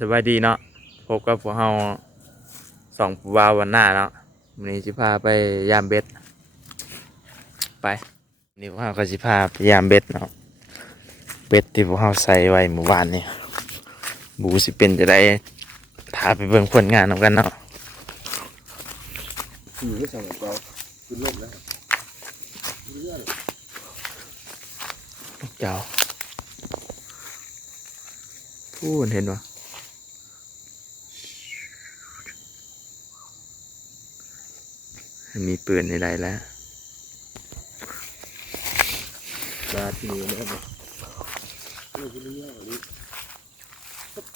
สบายดีเนาะพบกับพวกเราสองวาววันหน้าเนาะวันนี้สิพาไปยามเบ็ดไปนี่พวกเราก็สิพาไปยามเบ็ดเนาะเบ็ดที่พวกเราใส่ไว้เมื่อวานนี่บูสิเป็นจะได้พาไปเบิ่งผลงานนำกันเนาะขี่ไม่สั่งเราขึ้นลมแล้วเรื่อยเจ้าพูดเห็นปะมีปืนในใดแล้วๆมาทีนี้นะครับเราจะเรื่อยๆนี้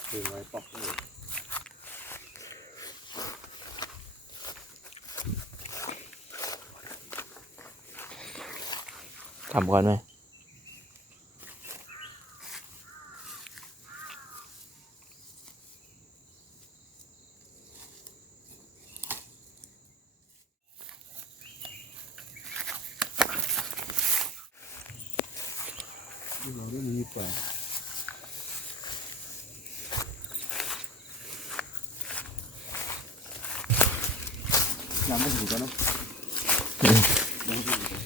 เห็นไว้ปอกเลยทำก่อนไหมเราได้มีกว่ายังไม่ถึงกันนะยังไม่ถึงกัน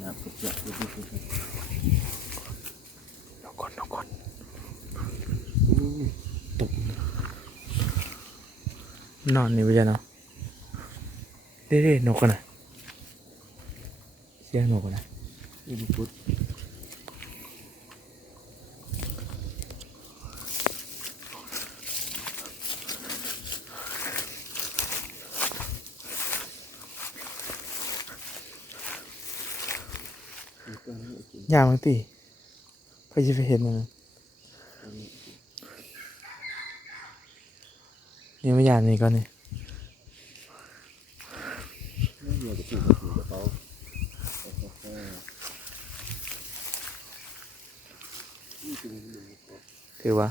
นะปุ๊บจะปุ๊บปุ๊บปุ๊บนกคนนอนนี่ไปจ้ะเนาะเด้นกกันนะเสียงนกกันนะ นี่มันปุ๊บยามมันตีเพื่อจะไปเห็นมันนี่ไม่ยามนี่ก่อนนี่ไม่เหนื่อยจะถูกกับเขานี่เป็นหนึ่งก็ถือว่า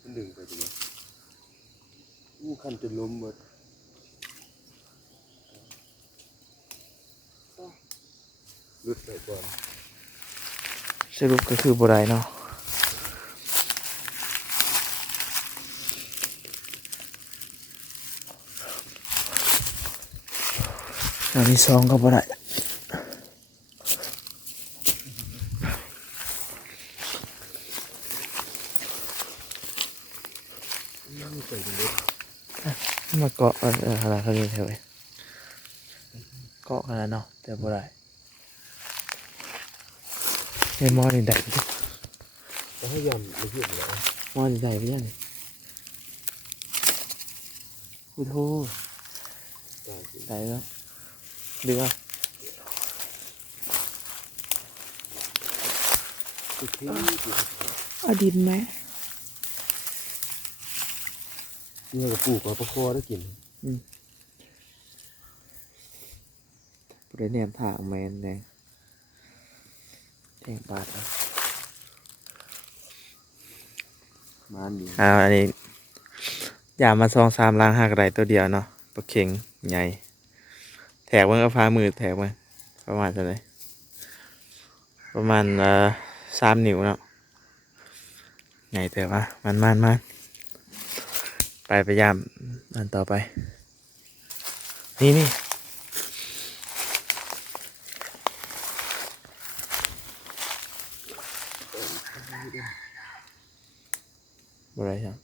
มันดึงไปตรงนี้อู้คันจะล้มหมดลุดไปก่อนสรุปก็คือบ่ได้เนาะอย่างที่สองก็บ่ได้ไม่เคยดูเลย มาเกาะอะไรเขาเรียกเท่าไหร่เกาะกันแล้วเนาะแต่บ่ได้เห็นมอนี่ได้ดิ จะให้ย่อนไม่เห็นเหรอมอนี่ได้ไปยังพูดโทษได้แล้วดึงอ่ะเอาดินไหมเนี่ยกับปู่กับพ่อคอได้กินบ่ได้แนมทางแมนแดงแทงบาดนะมาหนีอันนี้อย่ามา2-3ล้างหักไรตัวเดียวเนาะปลาเข็งใหญ่แถกมันก็ฟ้ามือแถกมันประมาณเท่าไหร่ประมาณ3 นิ้วเนาะใหญ่แต่ว่ามันไปพยายามอันต่อไปนี่บ่ได้ครับ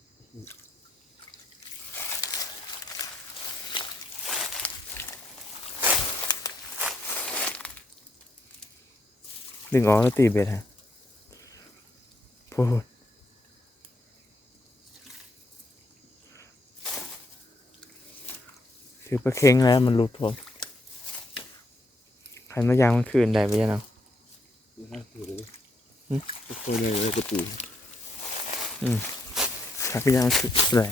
ดึงออกแล้วตีเบ็ดฮะพูดคือปลาเค็งแล้วมันรูดผมใครมายางมันคืนได้ไปยังเนาะไม่ถูกเลยพ่อคอเลยกับปู่ใครมายางมันคืนได้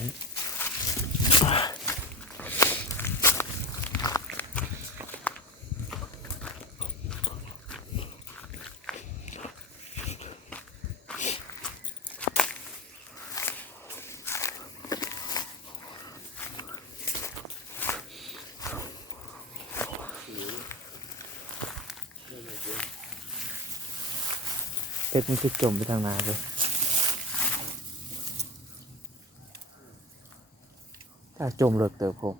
เป็ดมันคือจมไปทางนาเลยถ้าจมเลิกเติบผม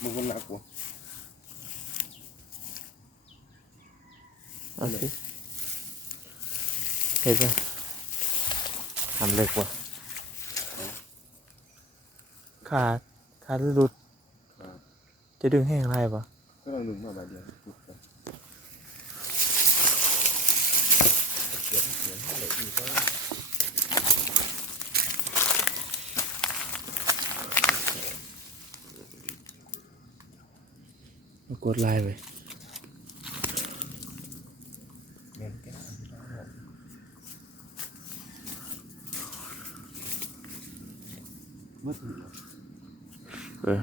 มึงมันหนักกว่า เอาสิเห็นไหมทำเล็กว่ะขาดหลุดจะดึงแห้งไรปะ ก็ลองดึงมาแบบเดียวจุดกันเสียงให้เลยอีกก็กดไล่ไป เงินแก้อันที่ได้เมื่อถึง เออ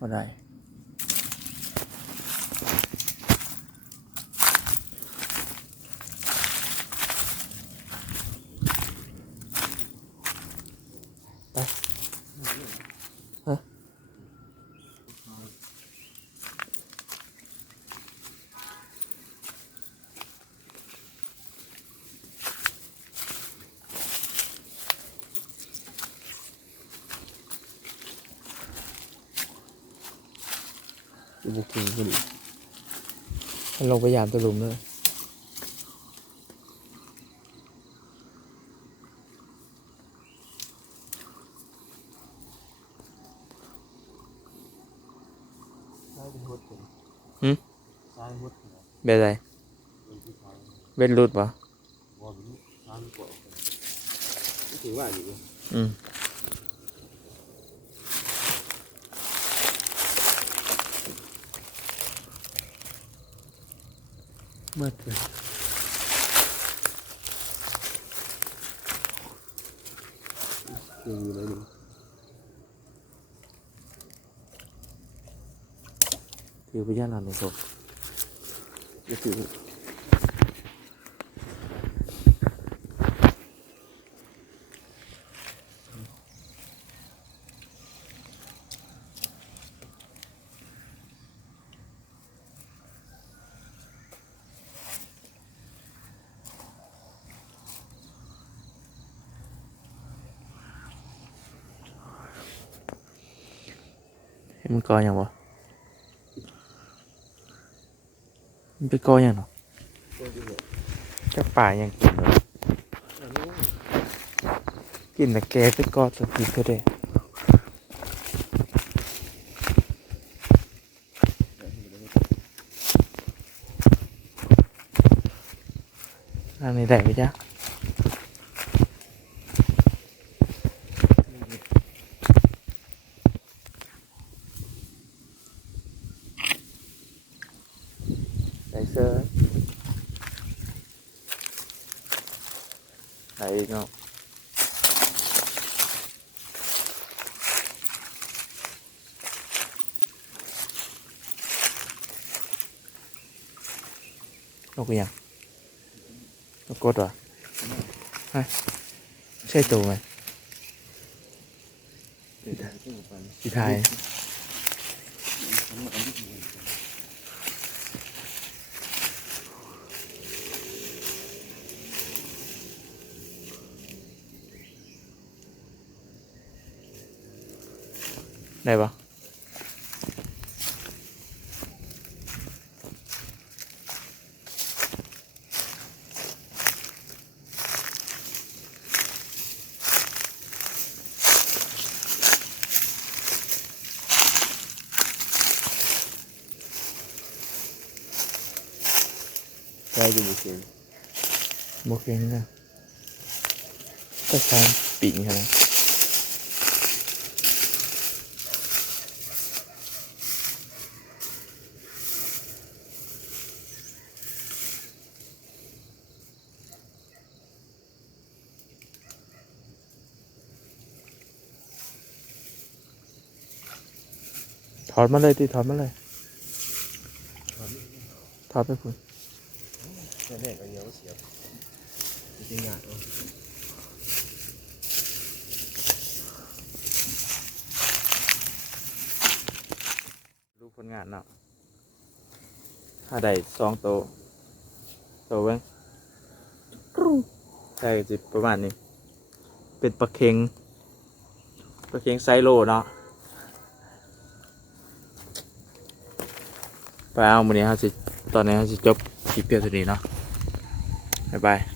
บ่ได้ไปฮะดูบุกถึงกันดิมันลงไปยามตะลุมเลย ซ้ายเป็นหุดถึง หึ ซ้ายหุดถึง เบ็ดอะไร เป็นที่ซ้าย เบ็ดรุดปะ วอลนี้ซ้ายกว่าไม่ถือว่าอยู่ อืมเมื่อเลย ยังอยู่ไหนหนึ่ง ถือไปย่านหลังหนึ่งศพ จะถือ เห็นมันกออย่างวะมันไปกออย่างเนาะ ก็อยู่เนี่ย จะป่ายังกินเลยกินแต่แกไปกอสักทีก็ได้อันนี้ได้ไหมจ๊ะได้เสื้อไหนอีกเนาะนกยังนกกดวะฮะใช่ตัวไหม เดี๋ยวจะไป ที่ไทยได้ปะได้อยู่เสียง โอเคนี่นะก็ใช้ปีกครับ ถอดมาเลยที่ถอดมาเลย ถอดไปคุณ แน่ๆก็เงี้ยวเสียบจริงๆอ่ะ ดูผลงานเนาะถ้าได้2 โตวเบิ้งใช่จิประมาณนี้ เป็นปลาเค็งไซโลเนาะไปเอามื้อนี้เฮาสิตอนนี้เฮาสิจบคลิปเพียงเท่านี้เนาะบ๊ายบาย